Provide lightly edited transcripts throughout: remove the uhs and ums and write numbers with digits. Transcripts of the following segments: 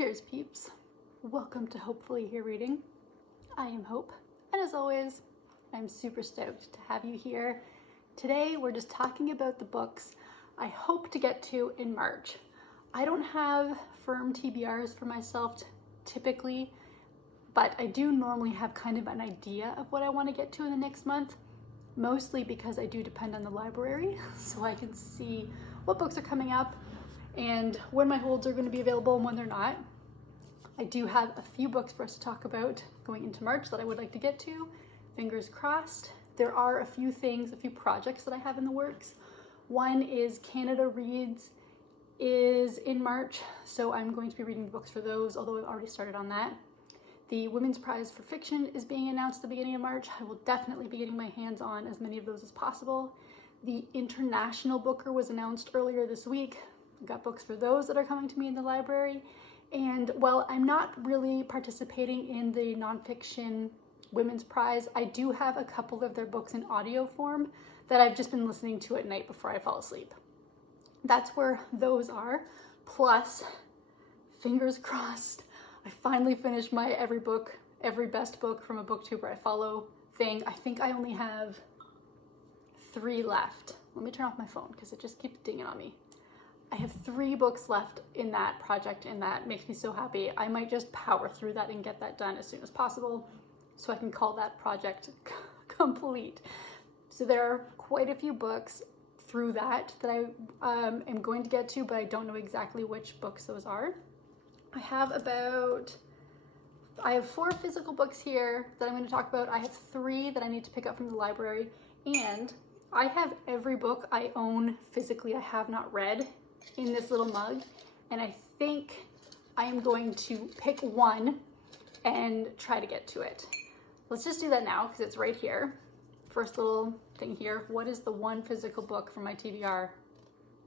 Cheers, peeps. Welcome to Hopefully Here Reading. I am Hope, and as always, I'm super stoked to have you here. Today, we're just talking about the books I hope to get to in March. I don't have firm TBRs for myself typically, but I do normally have kind of an idea of what I want to get to in the next month, mostly because I do depend on the library, so I can see what books are coming up and when my holds are going to be available and when they're not. I do have a few books for us to talk about going into March that I would like to get to. Fingers crossed. There are a few projects that I have in the works. One is Canada Reads is in March, so I'm going to be reading the books for those, although I've already started on that. The Women's Prize for Fiction is being announced at the beginning of March. I will definitely be getting my hands on as many of those as possible. The International Booker was announced earlier this week. I've got books for those that are coming to me in the library. And while I'm not really participating in the nonfiction Women's Prize, I do have a couple of their books in audio form that I've just been listening to at night before I fall asleep. That's where those are. Plus, fingers crossed, I finally finished my every best book from a booktuber I follow thing. I think I only have 3 left. Let me turn off my phone because it just keeps dinging on me. I have 3 books left in that project, and that makes me so happy. I might just power through that and get that done as soon as possible so I can call that project complete. So there are quite a few books through that I am going to get to, but I don't know exactly which books those are. I have 4 physical books here that I'm going to talk about. I have 3 that I need to pick up from the library, and I have every book I own physically I have not read in this little mug, and I think I am going to pick one and try to get to it. Let's just do that now because it's right here. First little thing here. What is the one physical book from my TBR?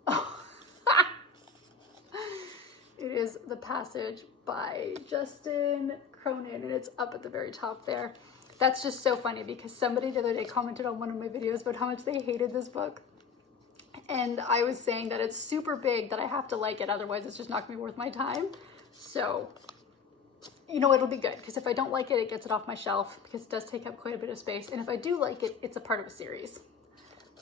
Oh. It is The Passage by Justin Cronin, and it's up at the very top there. That's just so funny because somebody the other day commented on one of my videos about how much they hated this book. And I was saying that it's super big, that I have to like it, otherwise it's just not gonna be worth my time. So, you know, it'll be good, because if I don't like it, it gets it off my shelf, because it does take up quite a bit of space. And if I do like it, it's a part of a series.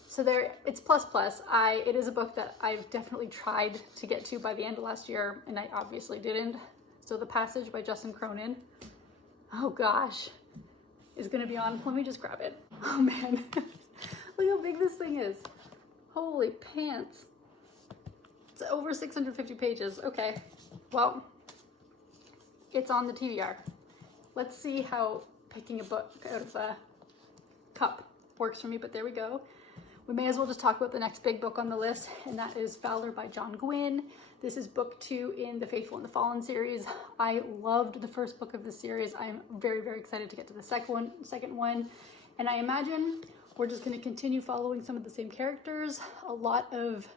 So there, it's plus. It is a book that I've definitely tried to get to by the end of last year, and I obviously didn't. So The Passage by Justin Cronin, oh gosh, is gonna be on. Let me just grab it. Oh man, look how big this thing is. Holy pants. It's over 650 pages. Okay, well, it's on the TBR. Let's see how picking a book out of a cup works for me, but there we go. We may as well just talk about the next big book on the list, and that is Fowler by John Gwynne. This is book 2 in the Faithful and the Fallen series. I loved the first book of the series. I'm very, very excited to get to the second one. And I imagine we're just going to continue following some of the same characters. A lot of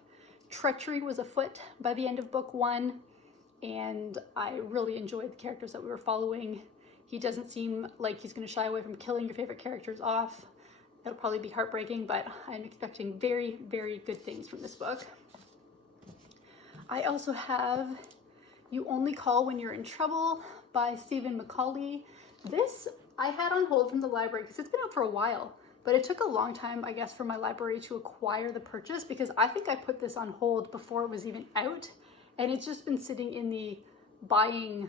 treachery was afoot by the end of book 1, and I really enjoyed the characters that we were following. He doesn't seem like he's going to shy away from killing your favorite characters off. It'll probably be heartbreaking, but I'm expecting very, very good things from this book. I also have You Only Call When You're in Trouble by Stephen Macaulay. This I had on hold from the library because it's been out for a while, but it took a long time, I guess, for my library to acquire the purchase, because I think I put this on hold before it was even out, and it's just been sitting in the buying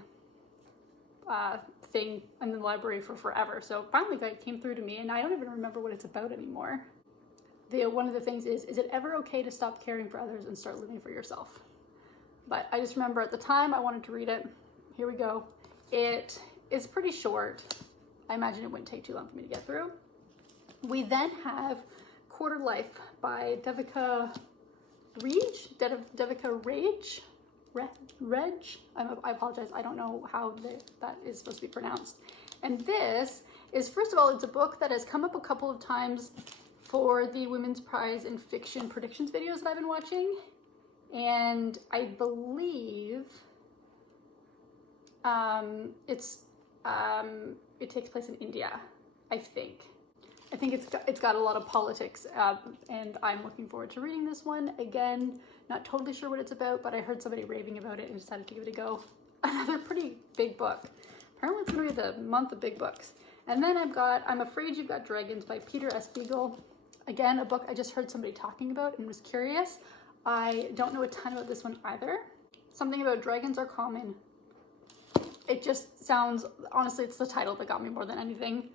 thing in the library for forever. So finally it came through to me, and I don't even remember what it's about anymore. One of the things is it ever okay to stop caring for others and start living for yourself? But I just remember at the time I wanted to read it. Here we go. It is pretty short. I imagine it wouldn't take too long for me to get through. We then have Quarter Life by Devika Reg. I apologize. I don't know how that is supposed to be pronounced. And this is, first of all, it's a book that has come up a couple of times for the Women's Prize in Fiction predictions videos that I've been watching. And I believe it takes place in India, I think. I think it's got a lot of politics, and I'm looking forward to reading this one. Again, not totally sure what it's about, but I heard somebody raving about it and decided to give it a go. another pretty big book. Apparently it's gonna be the month of big books. And then I've got I'm Afraid You've Got Dragons by Peter S. Beagle. Again, a book I just heard somebody talking about and was curious. I don't know a ton about this one either. Something about dragons are common. It just sounds, honestly, it's the title that got me more than anything.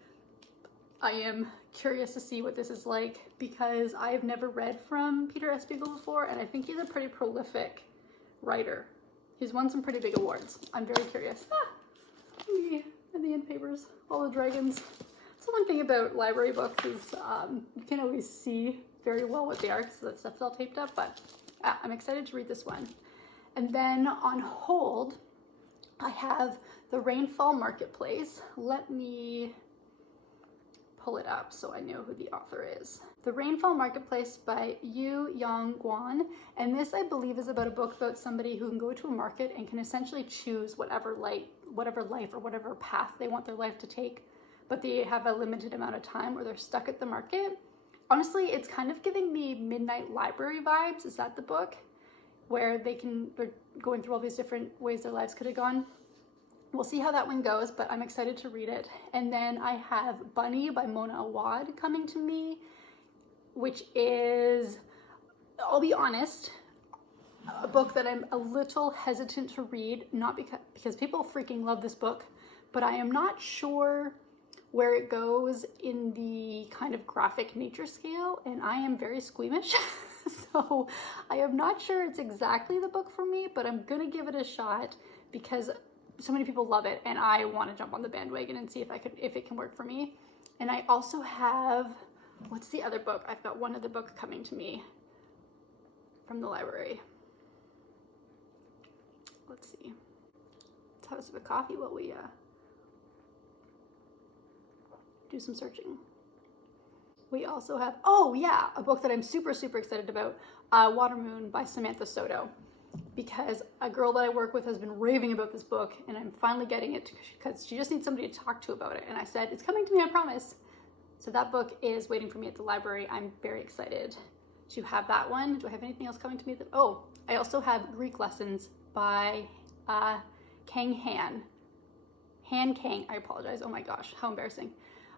I am curious to see what this is like because I've never read from Peter S. Beagle before, and I think he's a pretty prolific writer. He's won some pretty big awards. I'm very curious. And the end papers, all the dragons. So one thing about library books is you can always see very well what they are because the stuff's all taped up, but I'm excited to read this one. And then on hold, I have The Rainfall Marketplace. Let me pull it up so I know who the author is. The Rainfall Marketplace by Yu Yang Guan. And this, I believe, is about a book about somebody who can go to a market and can essentially choose whatever life or whatever path they want their life to take, but they have a limited amount of time or they're stuck at the market. Honestly, it's kind of giving me Midnight Library vibes. Is that the book? Where they're going through all these different ways their lives could have gone. We'll see how that one goes, but I'm excited to read it. And then I have Bunny by Mona Awad coming to me, which is, I'll be honest, a book that I'm a little hesitant to read, not because people freaking love this book, but I am not sure where it goes in the kind of graphic nature scale, and I am very squeamish. So I am not sure it's exactly the book for me, but I'm gonna give it a shot because so many people love it and I want to jump on the bandwagon and see if it can work for me. And I also have, what's the other book? I've got one other book coming to me from the library. Let's see. Let's have a sip of coffee while we do some searching. We also have, oh yeah, a book that I'm super, super excited about, Water Moon by Samantha Soto, because a girl that I work with has been raving about this book and I'm finally getting it because she just needs somebody to talk to about it. And I said, it's coming to me, I promise. So that book is waiting for me at the library. I'm very excited to have that one. Do I have anything else coming to me? Oh, I also have Greek Lessons by Kang Han. Han Kang, I apologize. Oh my gosh, how embarrassing.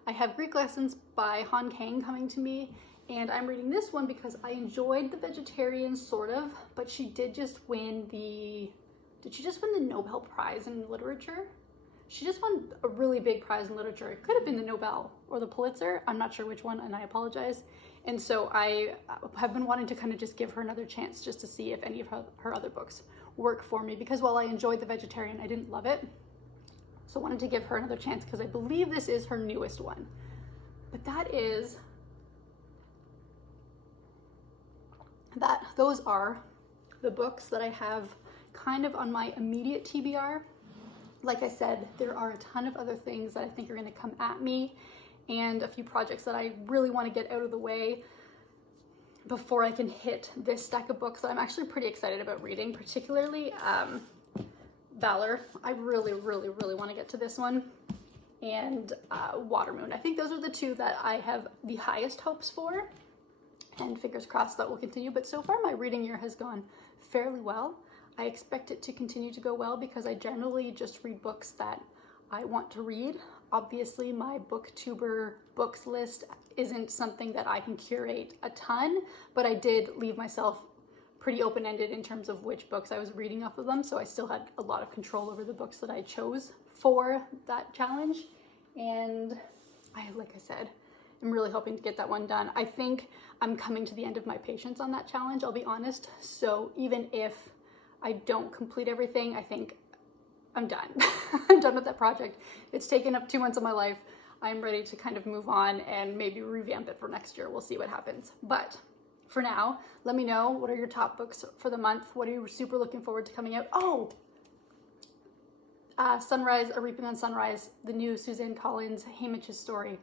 I have Greek Lessons by Han Kang coming to me, and I'm reading this one because I enjoyed The Vegetarian, sort of, but she did just win did she just win the Nobel Prize in Literature? She just won a really big prize in literature. It could have been the Nobel or the Pulitzer. I'm not sure which one, and I apologize. And so I have been wanting to kind of just give her another chance just to see if any of her other books work for me, because while I enjoyed The Vegetarian, I didn't love it. So I wanted to give her another chance because I believe this is her newest one. But those are the books that I have kind of on my immediate TBR. Like I said, there are a ton of other things that I think are going to come at me and a few projects that I really want to get out of the way before I can hit this stack of books that I'm actually pretty excited about reading, particularly Valor. I really, really, really want to get to this one, and Water Moon. I think those are the two that I have the highest hopes for, and fingers crossed that will continue. But so far my reading year has gone fairly well. I expect it to continue to go well because I generally just read books that I want to read. Obviously my booktuber books list isn't something that I can curate a ton, but I did leave myself pretty open-ended in terms of which books I was reading off of them, so I still had a lot of control over the books that I chose for that challenge. And like I said, I'm really hoping to get that one done. I think I'm coming to the end of my patience on that challenge, I'll be honest. So even if I don't complete everything, I think I'm done. I'm done with that project. It's taken up 2 months of my life. I'm ready to kind of move on and maybe revamp it for next year. We'll see what happens. But for now, let me know, what are your top books for the month? What are you super looking forward to coming out? Oh, Sunrise, A Reaping on Sunrise, the new Suzanne Collins, Haymitch's story.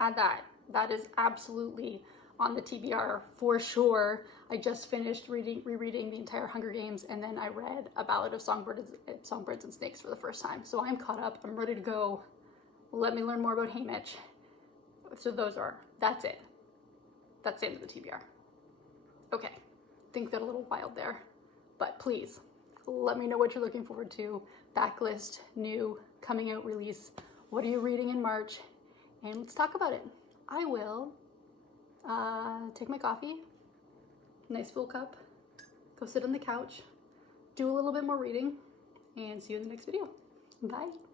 Add that. That is absolutely on the TBR for sure. I just finished rereading the entire Hunger Games, and then I read A Ballad of Songbirds and Snakes for the first time. So I'm caught up. I'm ready to go. Let me learn more about Haymitch. So that's it. That's the end of the TBR. Okay, things got a little wild there, but please Let me know what you're looking forward to. Backlist, new, coming out release. What are you reading in March? And let's talk about it. I will take my coffee, nice full cup, go sit on the couch, do a little bit more reading, and see you in the next video. Bye.